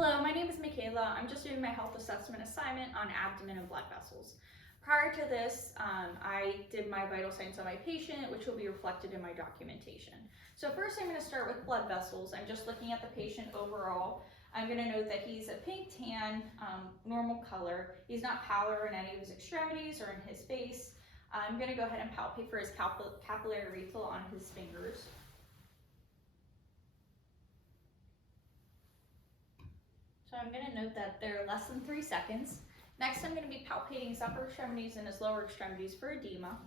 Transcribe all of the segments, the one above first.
Hello, my name is Michaela. I'm just doing my health assessment assignment on abdomen and blood vessels. Prior to this, I did my vital signs on my patient, which will be reflected in my documentation. So first I'm going to start with blood vessels. I'm just looking at the patient overall. I'm going to note that he's a pink tan, normal color. He's not pallor in any of his extremities or in his face. I'm going to go ahead and palpate for his capillary urethral on his fingers. So I'm going to note that they're less than 3 seconds. Next, I'm going to be palpating his upper extremities and his lower extremities for edema.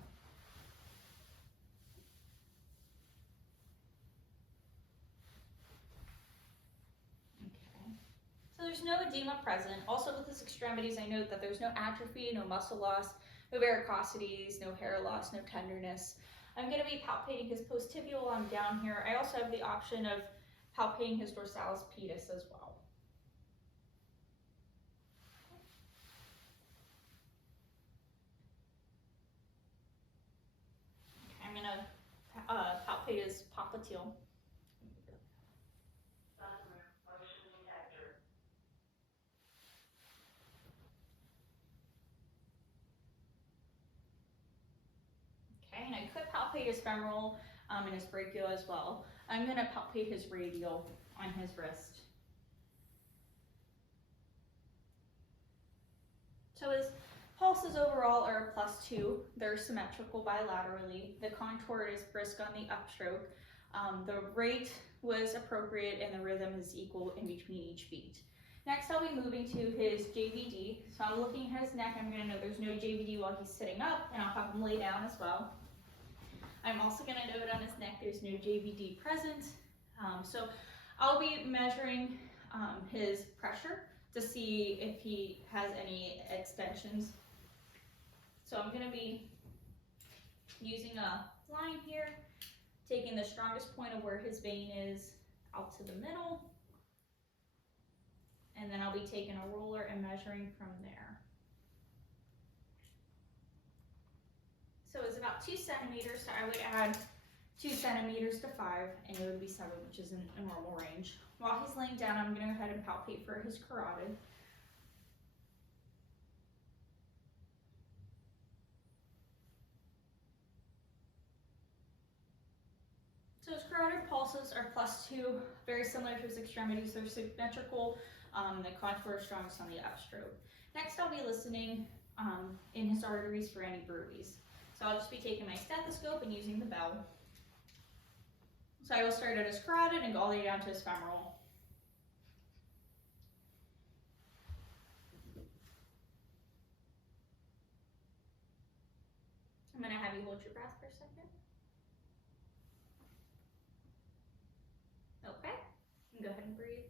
Okay. So there's no edema present. Also with his extremities, I note that there's no atrophy, no muscle loss, no varicosities, no hair loss, no tenderness. I'm going to be palpating his post-tibial on down here. I also have the option of palpating his dorsalis pedis as well. I'm going to palpate his popliteal. Okay, and I could palpate his femoral and his brachial as well. I'm going to palpate his radial on his wrist. So his pulses overall are a +2. They're symmetrical bilaterally. The contour is brisk on the upstroke. The rate was appropriate and the rhythm is equal in between each beat. Next, I'll be moving to his JVD. So I'm looking at his neck. I'm going to know there's no JVD while he's sitting up, and I'll have him lay down as well. I'm also going to note on his neck there's no JVD present. So I'll be measuring his pressure to see if he has any extensions. So I'm going to be using a line here, taking the strongest point of where his vein is out to the middle, and then I'll be taking a ruler and measuring from there. So it's about 2 centimeters, so I would add 2 centimeters to 5, and it would be 7, which is in a normal range. While he's laying down, I'm going to go ahead and palpate for his carotid. So his carotid pulses are +2, very similar to his extremities. They're symmetrical. The contour is strongest on the upstroke. Next, I'll be listening in his arteries for any bruits. So I'll just be taking my stethoscope and using the bell. So I will start at his carotid and go all the way down to his femoral. I'm going to have you hold your breath for a second. Okay, you can go ahead and breathe.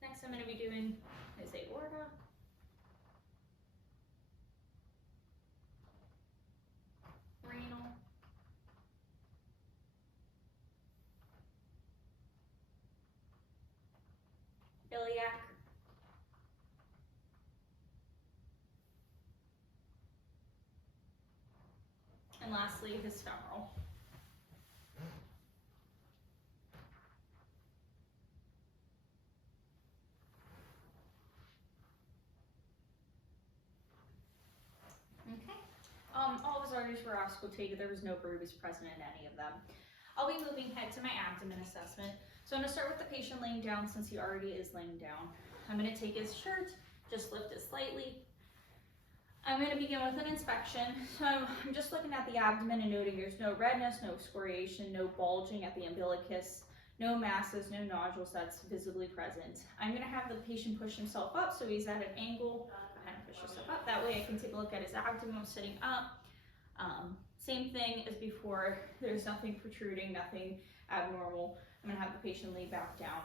Next, I'm going to be doing his aorta. Renal. Iliac. And lastly, his femoral. Okay. All of his arteries were auscultated. There was no bruise present in any of them. I'll be moving head to my abdomen assessment. So I'm going to start with the patient laying down since he already is laying down. I'm going to take his shirt, just lift it slightly. I'm going to begin with an inspection. So I'm just looking at the abdomen and noting there's no redness, no excoriation, no bulging at the umbilicus, no masses, no nodules that's visibly present. I'm going to have the patient push himself up so he's at an angle. Kind of push yourself up. That way I can take a look at his abdomen sitting up. Same thing as before. There's nothing protruding, nothing abnormal. I'm going to have the patient lay back down.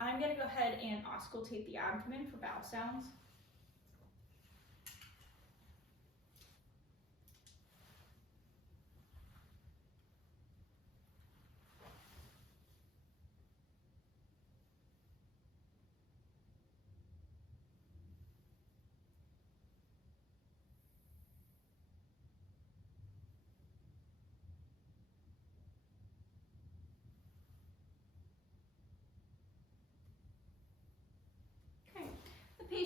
I'm going to go ahead and auscultate the abdomen for bowel sounds.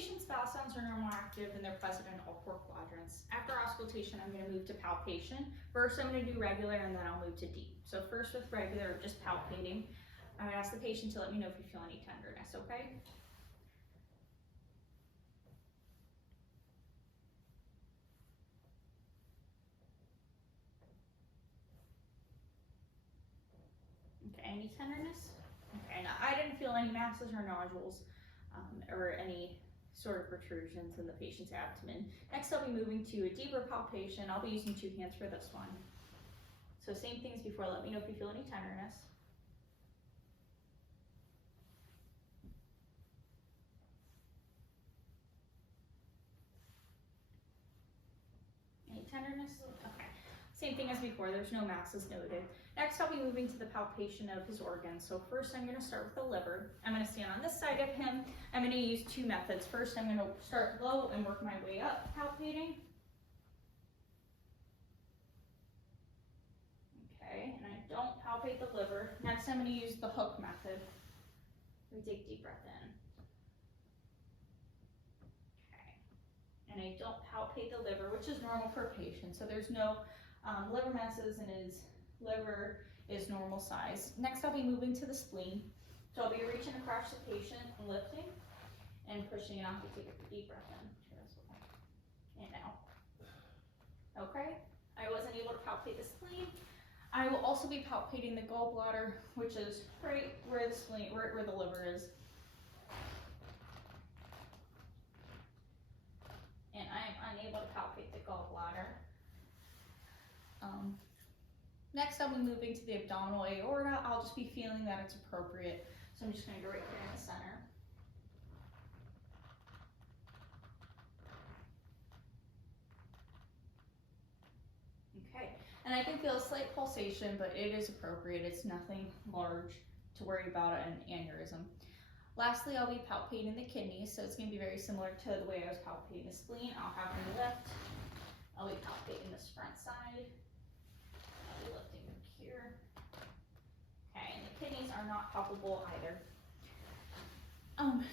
patient's bowel sounds are normal active and they're present in all 4 quadrants. After auscultation, I'm going to move to palpation. First, I'm going to do regular and then I'll move to deep. So first with regular, just palpating. I'm going to ask the patient to let me know if you feel any tenderness, okay? Okay, any tenderness? Okay, now I didn't feel any masses or nodules or any sort of protrusions in the patient's abdomen. Next, I'll be moving to a deeper palpation. I'll be using 2 hands for this one. So same things before, let me know if you feel any tenderness. Any tenderness? Okay. Same thing as before, there's no masses noted. Next, I'll be moving to the palpation of his organs. So first, I'm going to start with the liver. I'm going to stand on this side of him. I'm going to use 2 methods. First, I'm going to start low and work my way up, palpating. Okay, and I don't palpate the liver. Next, I'm going to use the hook method. We take a deep breath in. Okay, and I don't palpate the liver, which is normal for a patient. So there's no liver masses and his liver is normal size. Next, I'll be moving to the spleen. So I'll be reaching across the patient and lifting and pushing it off. We take a deep breath in. And out. Okay, I wasn't able to palpate the spleen. I will also be palpating the gallbladder, which is right where the spleen, right where the liver is. And I am unable to palpate the gallbladder. Next, I'll be moving to the abdominal aorta. I'll just be feeling that it's appropriate. So I'm just going to go right here in the center. Okay, and I can feel a slight pulsation, but it is appropriate. It's nothing large to worry about an aneurysm. Lastly, I'll be palpating the kidneys, so it's going to be very similar to the way I was palpating the spleen. I'll have them lift. I'll be palpating this front side. I'll be lifting from here. Okay, and the kidneys are not palpable either.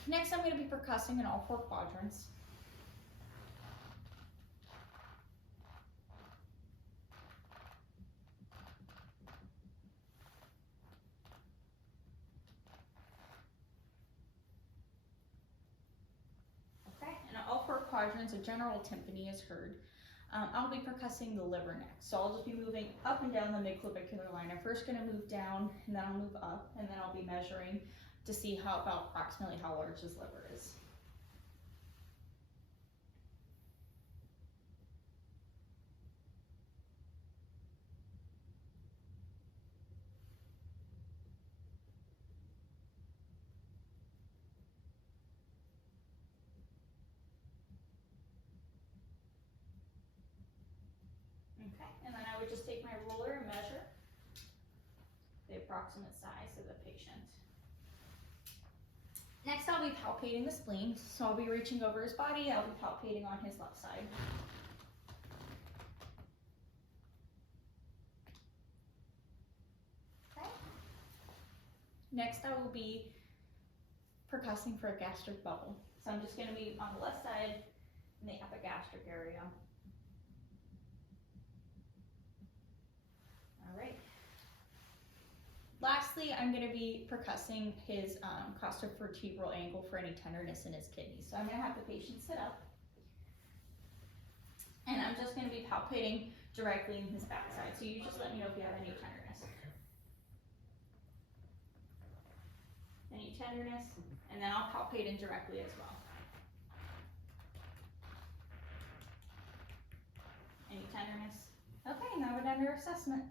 Next, I'm going to be percussing in all 4 quadrants. Okay, and all 4 quadrants, a general tympany is heard. I'll be percussing the liver next. So I'll just be moving up and down the midclavicular line. I'm first going to move down, and then I'll move up, and then I'll be measuring to see about approximately how large his liver is. Okay, and then I would just take my ruler and measure the approximate size of the patient. Next, I'll be palpating the spleen. So I'll be reaching over his body. I'll be palpating on his left side. Okay. Next, I will be percussing for a gastric bubble. So I'm just going to be on the left side in the epigastric area. All right. Lastly, I'm going to be percussing his costovertebral angle for any tenderness in his kidneys. So I'm going to have the patient sit up. And I'm just going to be palpating directly in his backside. So you just let me know if you have any tenderness. Any tenderness, and then I'll palpate in directly as well. Any tenderness? Okay, now we're done our assessment.